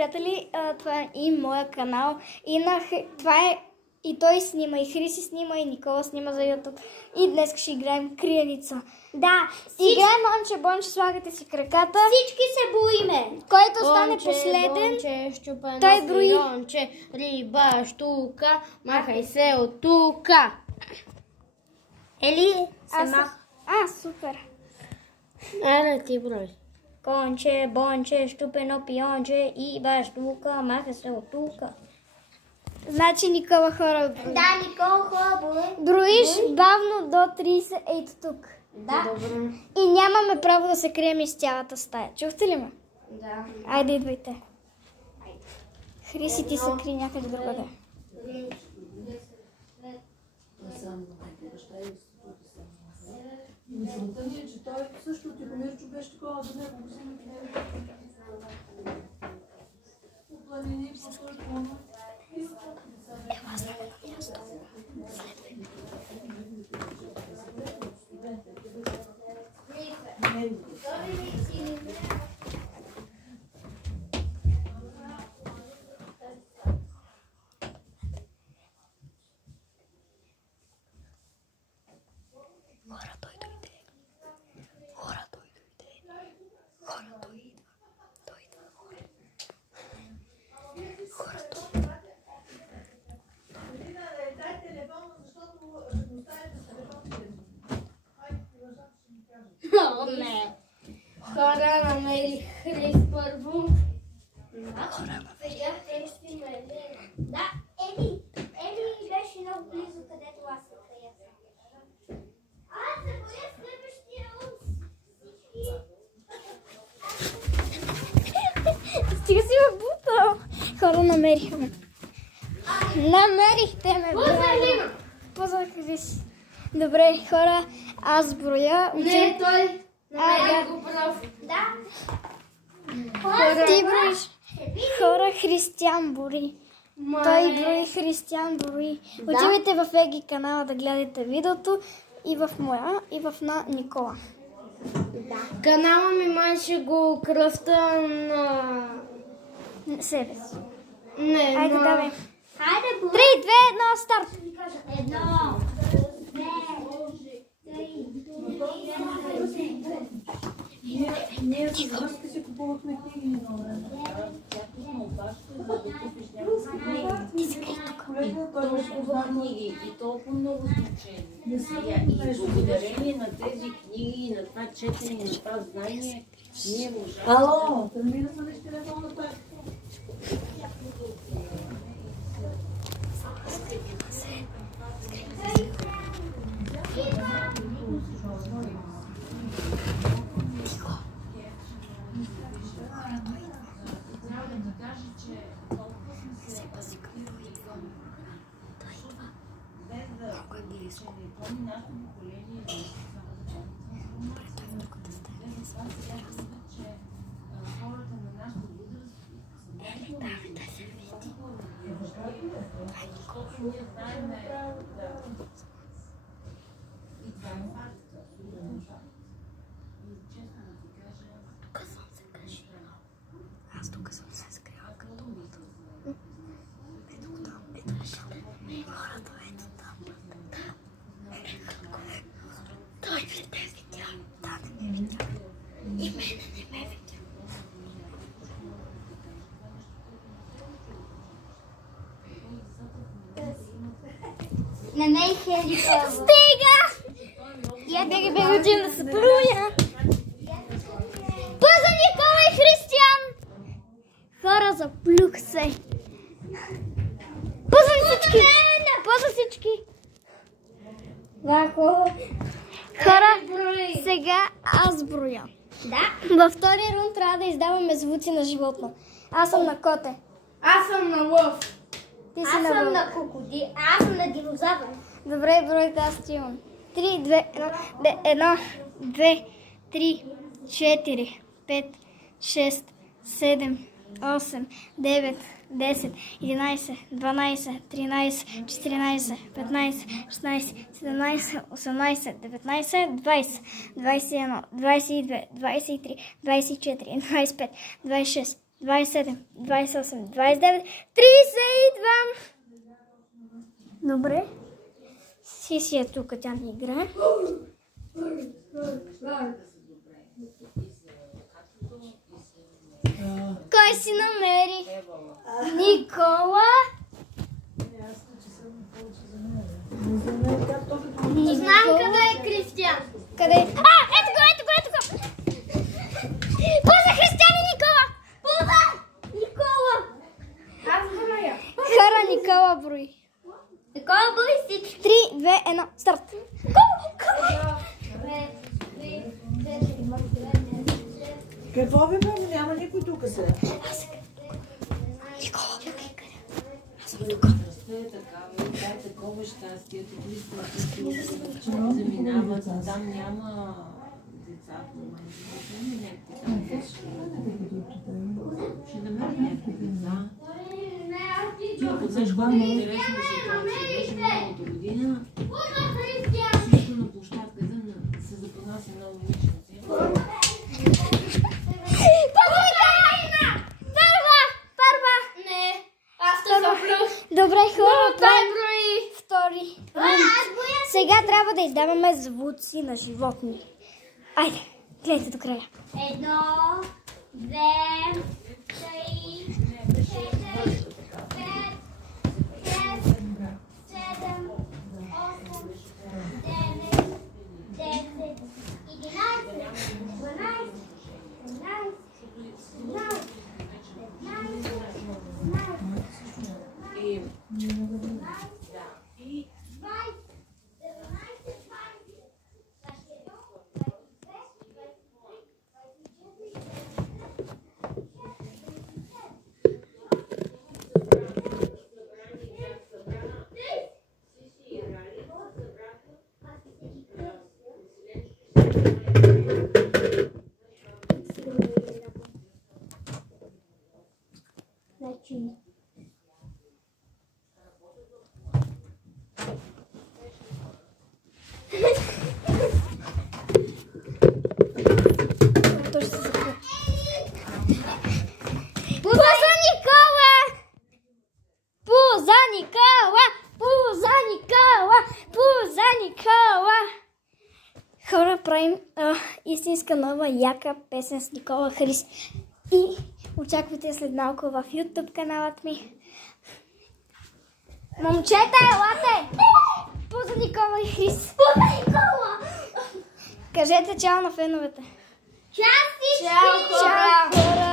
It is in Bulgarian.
приятели, това е и моя канал. И той снима, и Хриси снима, и Никола снима за YouTube. И днес ще играем криеница. Да. Играем Онче-Бонче, слагате си краката. Всички се боиме. Който остане последен, той брои. Онче, риба, штука, махай се от тука. Ели? Супер. Аре, ти брой. Конче, бонче, щупено пионче и баштука, маха се от тука. Значи Никола хора брои. Да, Никола хора брои. Броиш бавно до 30, ето тук. Да. Добре. И нямаме право да се крием из цялата стая. Чухте ли ме? Да. Айде, идвайте. Хриси, ти се кри някъде другаде. Мисълта ми е, че той също Тихомирчо беше такова за него. По планини, по сърпона. Ела, стане на място. Не. Хора, намерих Хрис първо. Да, Ели беше много близо, където аз се крия. Аз се боя следващия ус. Стига си ме бутал. Хора, намериха ме. Намерихте ме. Поза Хрис. Добре, хора, аз броя. Не, той. Да. Го прав. Да. Ти броиш. Хора, Християн брои. Той брои, Християн брои. Отивайте в Еги канала да гледате видеото. И в моя, и в на Никола. Да. Канала ми май ще го кръста на... Себе си. Не, Айде, на... давай. Хайде, 3, 2, 1, старт! 1, 2, 3. Ние с връзка си купувахме книги едно време. Колега, той беше познат книги и толкова много значения. И благодарение на тези книги и на това четене, на това знание, ние можем... Ало, да ми да съдеш телефон на пак. Аз тук съм се скрила като ето там, ето там. Хората, ето там. Той не ме видя. Да, не ме видя. И мене не ме видя. Намерих Ели първо. Стига! Я бега, отивам да се броя. Паза Никола и Християн! Хора, заплюх се. Паза всички! Паза всички! Хора, сега аз броя. Да. Във втория рунд трябва да издаваме звуци на животно. Аз съм на коте. Аз съм на лъв. Ти си Аз на съм вълк. на крокодил. Аз съм на динозавър. Добре, бройка, аз ти имам. 3, 2, 1, 2, 3, 4, 5, 6, 7, 8, 9, 10, 11, 12, 13, 14, 15, 16, 17, 18, 19, 20, 21, 22, 23, 24, 25, 26, 27, 28, 29, 32. Добре. Си е тук, тя не играе. Кой си намери? Никола. Знам къде е Кристиян. Къде? Ето го! Пуза, Християн и Никола! Пуза! Никола! Хора, Никола брои. Никола бъде всички. 3, 2, 1, старт. Какво ви бе? Няма никой тук сега. Никола брои. Това е такова щастие, тук заминават, там няма деца в момента. Ще намерим някакви деца. Ти знаеш колко е интересна ситуация. Беше миналата година. Също на площадката се запозна с едно момиченце. Първа! Не. Аз те заплюх. Добре, хора, това е брои. втори. Сега трябва да издаваме звуци на животни. Айде, гледайте до края. 1, 2, 3, 4, 5, 6, 7, 8, 9, 10, 11, 12, 13, Хора, правим истинска нова яка песен с Никола Хрис. И очаквайте след малко в YouTube каналът ми. Момчета, елате! Пуза Никола и Хрис. Пуза Никола! Кажете чао на феновете. Чао всички! Чао, хора!